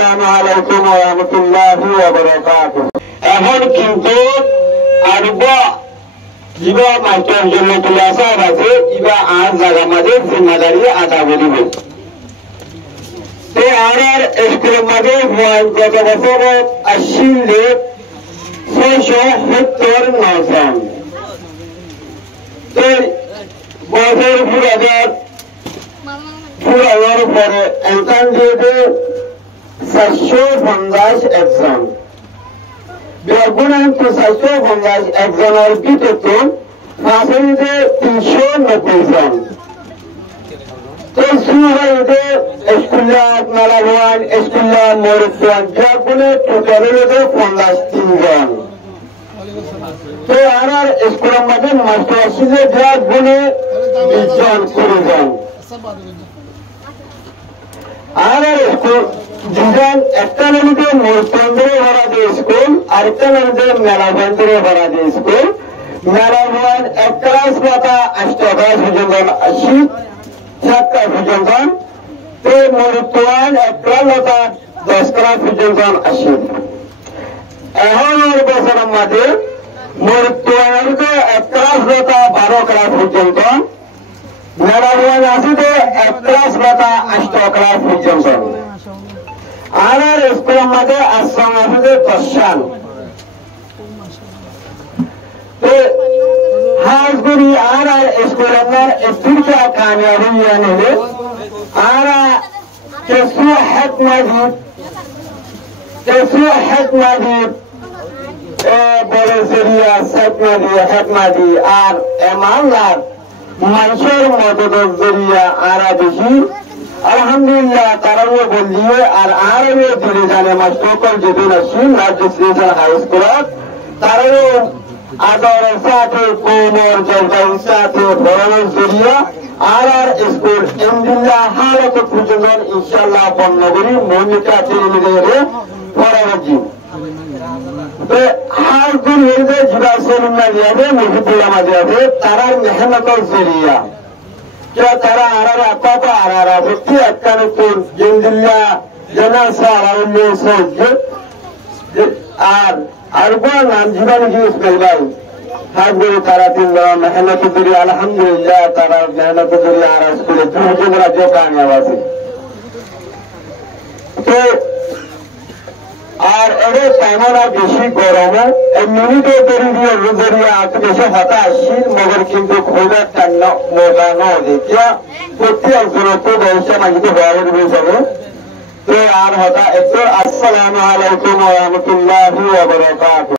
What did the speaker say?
আসসালামু আলাইকুম ওয়া রাহমাতুল্লাহি ওয়া বারাকাতুহু। এখন কিন্তু আরবা ইবা মাস্টার জন্য তুলে আসা আছে ইবা আর জায়গা মাঝে জিম্মাদারি আদা করিব। তে আর স্কুলের মাঝে গত বছর 80,679 তে বছর পুরানোর পরে এখান দিয়ে 450 একজন বেগুনান তো 450 একজনের ভিতরে ফাঁসিতে 390 জন তো সুরাইতে স্কুলার মেলাবান স্কুলার মরুবান বেগুনে টোটালে 53 জন তো আর স্কুলের মধ্যে মাস্টার ছিল বেগুনে 20 জন 20 জন আর স্কুল দুজন একটা নদীতে মোরচন্দ্রে ভরা দিয়ে স্কুল আরেকটা নদীতে মেলাবন্দরে ভরা দিয়ে স্কুল মেলাবান এক ক্লাস পাতা 8 ক্লাস পর্যন্ত 80 7টা পর্যন্ত তো মরুত্বান এক ক্লাস পাতা 10 ক্লাস পর্যন্ত 80 এখন বছরের মধ্যে মরুত্বানকে এক ক্লাস পাতা 12 ক্লাস পর্যন্ত মেলাবান আসিতে এক ক্লাস পাতা 8 ক্লাস পর্যন্ত আর স্কুলের মধ্যে আশ্রম আছে 10 জন হাজগুড়ি আর স্কুলের দুটা কামিয়াবি নিলে আর কেসু হেকমাজি বলে জরিয়া হেকমাজি আর এমানদার মানুষের মদতের জরিয়া আর বেশি আলহামদুলিল্লাহ তারাও বললিয়ে আর আরও ধীরে জানে মাস্টার যেতে আসি রাজ্য স্টেশন হাই স্কুলত তারাও আদরের সাথে কোমর জলবায়ুর সাথে বড়ের জরিয়া আর স্কুল ইন্দিল্লাহ হালত পর্যন্ত ইনশাল্লাহ বন্ধ করি মনিকা চিরমিরে পরবর্তী হার দিন হইলে জিবা সেলুনা দিয়াবে মুজিবুল্লাহ মাঝে তারার মেহনতের জরিয়া তারা আরারা কত আরারা ভর্তি একখানে তোর জিন্দিল্লা জেনাসা আর আরবার নাম জীবন ইসমাইল ভাই হাত ধরে তারা 3 জন মেহনত করি আলহামদুলিল্লাহ তারা মেহনত করি আর স্কুলে দুজনরা যে কামিয়াব আছে তো আর এর তেমনা বেশি গরম এমনিতে তৈরি দিয়ে রোজরিয়া বেশি হতাশীল মগর কিন্তু খুব একটা মজা ন দেখিয়া প্রত্যেক জনত্ব ব্যবসা মাঝিতে হওয়া যাবে তো আর হতা একটু আসসালামু আলাইকুম ওয়া রাহমাতুল্লাহি ওয়া বারাকাতুহু।